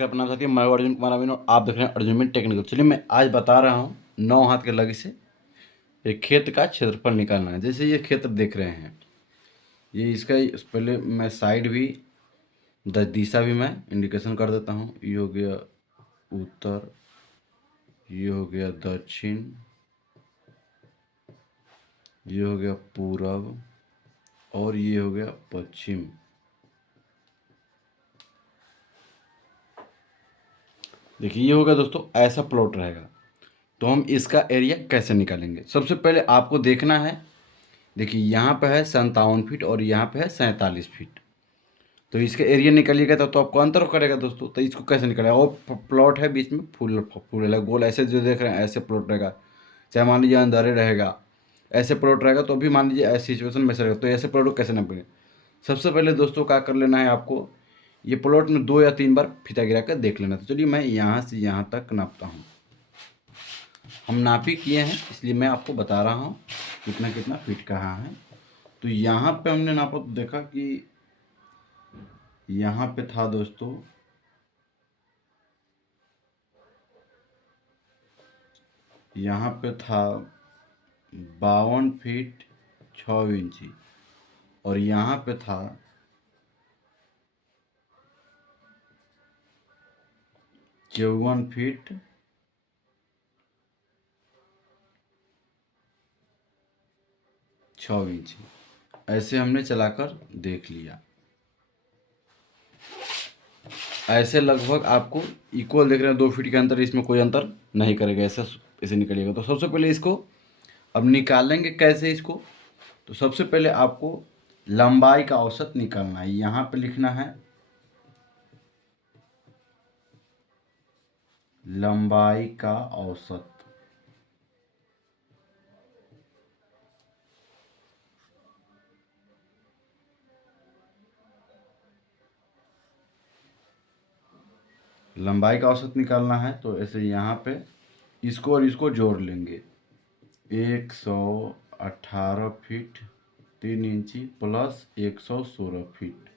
नमस्कार प्रणाम साथियों, मैं अर्जुन कुमार अमीन और आप देख रहे हैं अर्जुन मिन टेक्निकल। चलिए मैं आज बता रहा हूँ 9 हाथ के लगी से एक खेत का क्षेत्रफल निकालना है। जैसे ये क्षेत्र देख रहे हैं, ये इसका पहले मैं साइड भी दिशा भी मैं इंडिकेशन कर देता हूँ। ये हो गया उत्तर, ये हो गया दक्षिण, ये हो गया पूरब और ये हो गया पश्चिम। देखिए ये होगा दोस्तों, ऐसा प्लॉट रहेगा। तो हम इसका एरिया कैसे निकालेंगे? सबसे पहले आपको देखना है, देखिए यहाँ पे है 57 फीट और यहाँ पे है 47 फीट। तो इसका एरिया निकालिएगा तो आपको अंतर करेगा दोस्तों। तो इसको कैसे निकालेगा? और प्लॉट है बीच में फूल फूल रहेगा, गोल ऐसे जो देख रहे हैं ऐसे प्लॉट रहेगा। चाहे मान लीजिए अंधारे रहेगा, ऐसे प्लॉट रहेगा तो भी मान लीजिए ऐसी सिचुएशन में से रहेगा। तो ऐसे प्लॉट को कैसे नापेंगे? सबसे पहले दोस्तों क्या कर लेना है आपको, ये प्लॉट में 2 या 3 बार फीता गिरा कर देख लेना। तो चलिए मैं यहाँ से यहाँ तक नापता हूँ। हम नापी किए हैं इसलिए मैं आपको बता रहा हूँ कितना कितना फीट कहाँ है। तो यहाँ पे हमने नापा तो देखा कि यहाँ पे था दोस्तों, यहाँ पे था 52 फीट 6 इंची और यहाँ पे था 54 फीट 6 इंची। ऐसे हमने चलाकर देख लिया। ऐसे लगभग आपको इक्वल देख रहे हैं, 2 फीट के अंतर, इसमें कोई अंतर नहीं करेगा। ऐसे निकलिएगा। तो सबसे पहले इसको अब निकालेंगे कैसे इसको? तो सबसे पहले आपको लंबाई का औसत निकालना है। यहाँ पे लिखना है लंबाई का औसत। लंबाई का औसत निकालना है तो ऐसे यहाँ पे इसको और इसको जोड़ लेंगे। 118 फीट 3 इंची प्लस 116 फीट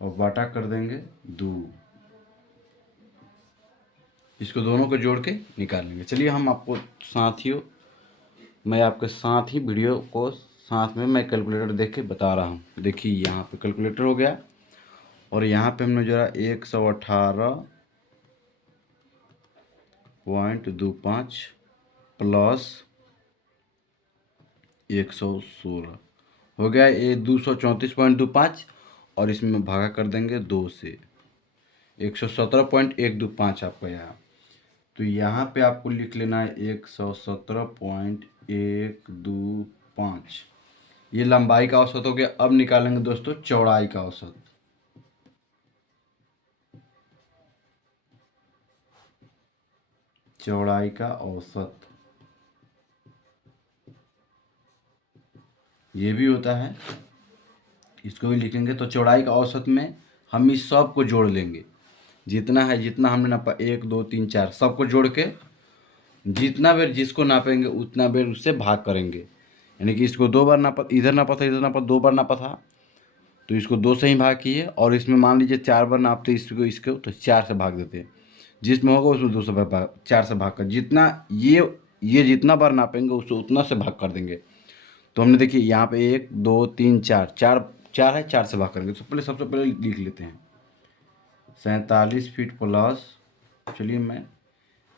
और बाटा कर देंगे 2। इसको दोनों को जोड़ के निकाल लेंगे। चलिए हम आपको साथियों, मैं आपके साथ ही वीडियो को साथ में मैं कैलकुलेटर देख के बता रहा हूँ। देखिए यहाँ पे कैलकुलेटर हो गया और यहाँ पे हमने जोड़ा 118.25 प्लस 116 हो गया ये 234.25 और इसमें भागा कर देंगे 2 से 117.125 आपका यहाँ। तो यहाँ पे आपको लिख लेना है 117.125। ये लंबाई का औसत हो गया। अब निकालेंगे दोस्तों चौड़ाई का औसत। चौड़ाई का औसत ये भी होता है, इसको भी लिखेंगे। तो चौड़ाई का औसत में हम इस सब को जोड़ लेंगे, जितना है जितना हमने नापा 1 2 3 4 सबको जोड़ के जितना बेर जिसको नापेंगे उतना बेर उससे भाग करेंगे। यानी कि इसको 2 बार नापा, इधर नापा था, इधर नापा, 2 बार नापा था तो इसको 2 से ही भाग किए। और इसमें मान लीजिए 4 बार नापते इसको तो 4 से भाग देते हैं। जिसमें होगा उसमें 2 से भाग, 4 से भाग कर जितना ये जितना बार नापेंगे उससे उतना से भाग कर देंगे। तो हमने देखिए यहाँ पे 1 2 3 4 4 है, 4 से भाग करेंगे। तो सबसे पहले लिख लेते हैं 47 फीट प्लस, चलिए मैं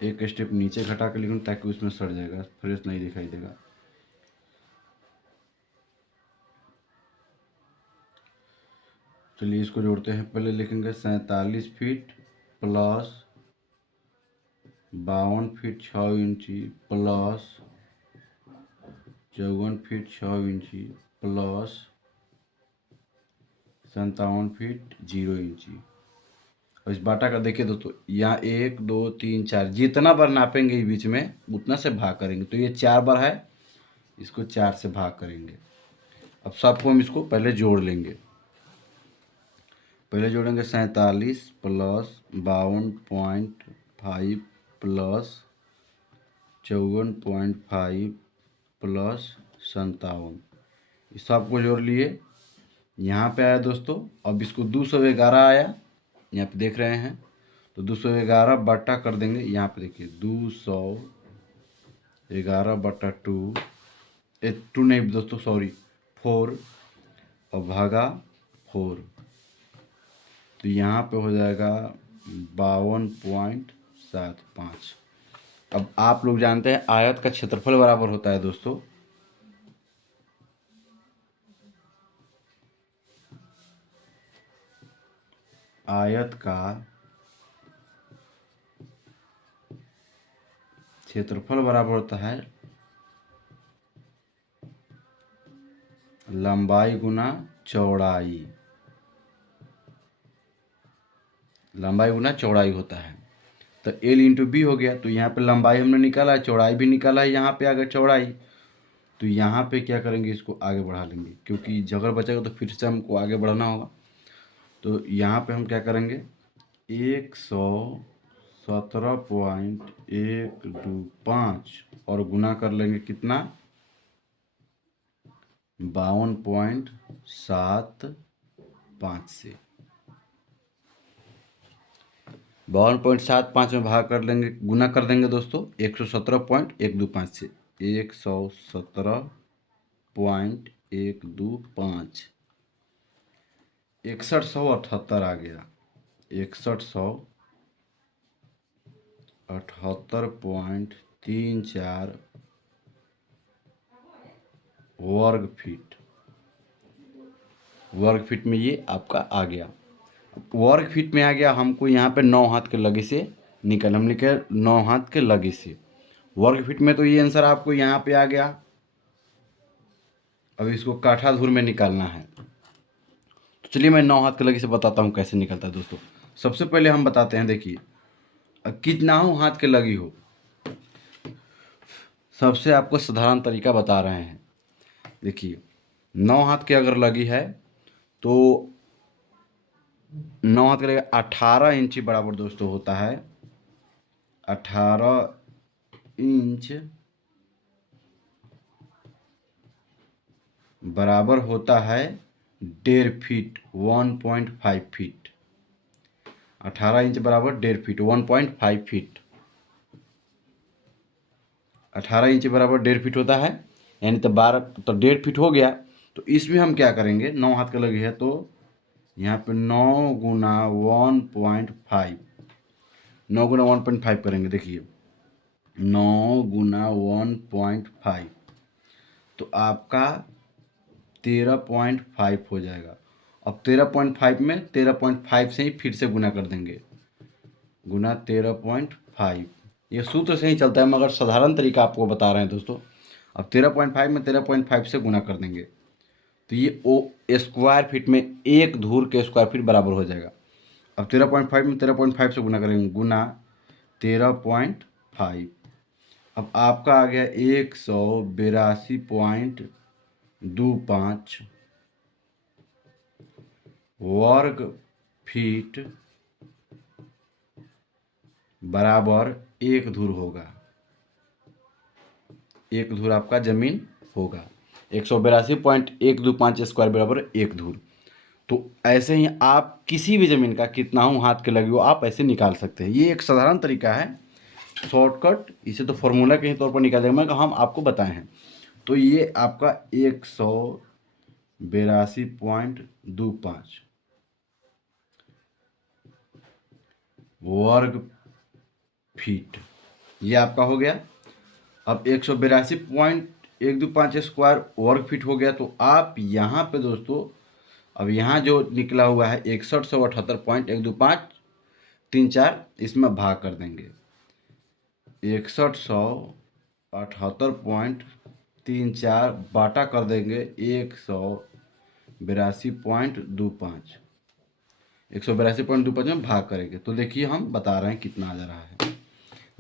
एक स्टेप नीचे घटा के लिखूँ ताकि उसमें सड़ जाएगा, फ्रेश नहीं दिखाई देगा। चलिए इसको जोड़ते हैं। पहले लिखेंगे 47 फीट प्लस 52 फीट 6 इंची प्लस 54 फीट 6 इंची प्लस 57 फीट 0 इंची। और इस बाटा का देखिए दोस्तों, यहाँ 1 2 3 4 जितना बार नापेंगे इस बीच में उतना से भाग करेंगे। तो ये 4 बार है, इसको 4 से भाग करेंगे। अब सबको हम इसको पहले जोड़ लेंगे। पहले जोड़ेंगे 47 प्लस 52.5 प्लस 54.5 प्लस 57, इस सबको जोड़ लिए। यहाँ पे आया दोस्तों, अब इसको 211 आया यहाँ पे देख रहे हैं, तो 211 बटा कर देंगे, यहाँ पे देखिए 211 बटा 2, 2 नहीं दोस्तों सॉरी 4, और भागा 4, तो यहाँ पे हो जाएगा 52.75। अब आप लोग जानते हैं आयत का क्षेत्रफल बराबर होता है दोस्तों आयत का क्षेत्रफल बराबर होता है लंबाई गुना चौड़ाई, लंबाई गुना चौड़ाई होता है। तो L इंटू बी हो गया, तो यहाँ पे लंबाई हमने निकाला है, चौड़ाई भी निकाला है, यहाँ पे आ गया चौड़ाई, तो यहाँ पे क्या करेंगे, इसको आगे बढ़ा लेंगे, क्योंकि जगह बचेगा तो फिर से हमको आगे बढ़ना होगा। तो यहाँ पे हम क्या करेंगे, 117.125 और गुना कर लेंगे कितना, 52.75 से, 52.75 में भाग कर लेंगे, गुना कर देंगे दोस्तों 117.125 से, 117.125, 6178 आ गया, 6178.34 वर्ग फीट, वर्ग फीट में ये आपका आ गया। वर्ग फीट में आ गया, हमको यहाँ पे 9 हाथ के लगे से निकल, हम लिखे 9 हाथ के लगे से वर्ग फीट में, तो ये आंसर आपको यहाँ पे आ गया। अब इसको काठा धूर में निकालना है, तो चलिए मैं 9 हाथ के लगे से बताता हूँ कैसे निकलता है दोस्तों। सबसे पहले हम बताते हैं, देखिए कितना हो हाथ के लगी हो, सबसे आपको साधारण तरीका बता रहे हैं। देखिए 9 हाथ के अगर लगी है तो 9 हाथ के लगे 18 इंच बराबर दोस्तों होता है, 18 इंच बराबर होता है 1.5 फीट, 1.5 फीट, 18 इंच बराबर 1.5 फीट, 1.5 फीट, 18 इंच बराबर 1.5 फीट होता है, यानी तो 12, तो 1.5 फीट हो गया। तो इसमें हम क्या करेंगे, 9 हाथ का लगी है तो यहाँ पे 9 गुना 1.5, 9 गुना 1.5 करेंगे, देखिए 9 गुना 1.5, तो आपका 13.5 हो जाएगा। अब 13.5 में 13.5 से ही फिर से गुना कर देंगे, गुना 13.5, ये सूत्र से ही चलता है मगर साधारण तरीका आपको बता रहे हैं दोस्तों। अब 13.5 में 13.5 से गुना कर देंगे, तो ये ओ स्क्वायर फीट में एक धूर के स्क्वायर फीट बराबर हो जाएगा। अब 13.5 में 13.5 से गुना करेंगे, गुना 13.5, अब आपका आ गया 182.25 वर्ग फीट बराबर एक धूर होगा, एक धूर आपका जमीन होगा, 182.125 स्क्वायर बराबर एक धूर। तो ऐसे ही आप किसी भी ज़मीन का कितना हो हाथ के लगे हो आप ऐसे निकाल सकते हैं। ये एक साधारण तरीका है, शॉर्टकट, इसे तो फॉर्मूला के तौर पर निकाल देंगे, हम आपको बताए हैं। तो ये आपका 182.25 वर्ग फीट ये आपका हो गया। अब 182.125 स्क्वायर वर्ग फीट हो गया, तो आप यहाँ पे दोस्तों, अब यहाँ जो निकला हुआ है 6178.12534, इसमें भाग कर देंगे, 6178.34 बाटा कर देंगे 182.25, 182.25 में भाग करेंगे, तो देखिए हम बता रहे हैं कितना आ जा रहा है।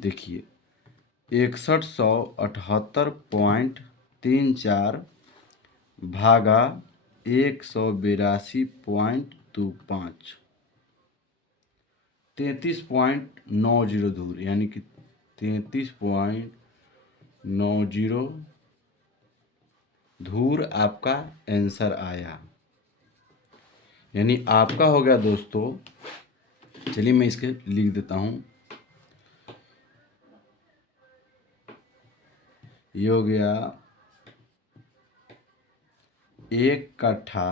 देखिए 6178.34 भागा 182.25, 33.90 दूर, यानी कि 33.90 धूर आपका आंसर आया। यानी आपका हो गया दोस्तों चलिए मैं इसके लिख देता हूँ। ये हो गया 1 कट्ठा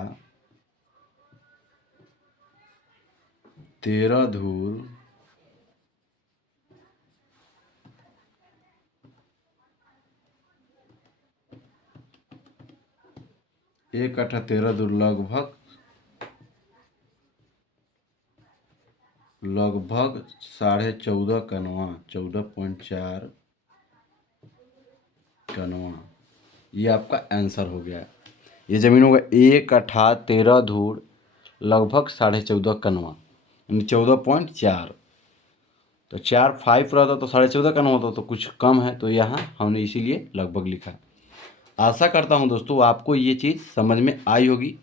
13 धूर 1 कट्ठा 13 धूर लगभग 14.5 कनवा 14.4 कनवा। ये आपका आंसर हो गया। ये ज़मीन होगा 1 कट्ठा 13 धूर लगभग 14.5 कनवा, यानी 14.4। तो 4 5 रहता तो 14.5 कनवा होता, तो कुछ कम है, तो यहाँ हमने इसीलिए लगभग लिखा। आशा करता हूँ दोस्तों आपको ये चीज़ समझ में आई होगी।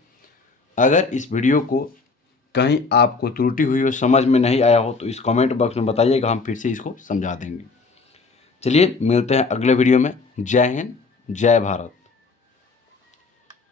अगर इस वीडियो को कहीं आपको त्रुटि हुई हो, समझ में नहीं आया हो, तो इस कमेंट बॉक्स में बताइएगा, हम फिर से इसको समझा देंगे। चलिए मिलते हैं अगले वीडियो में। जय हिंद, जय भारत।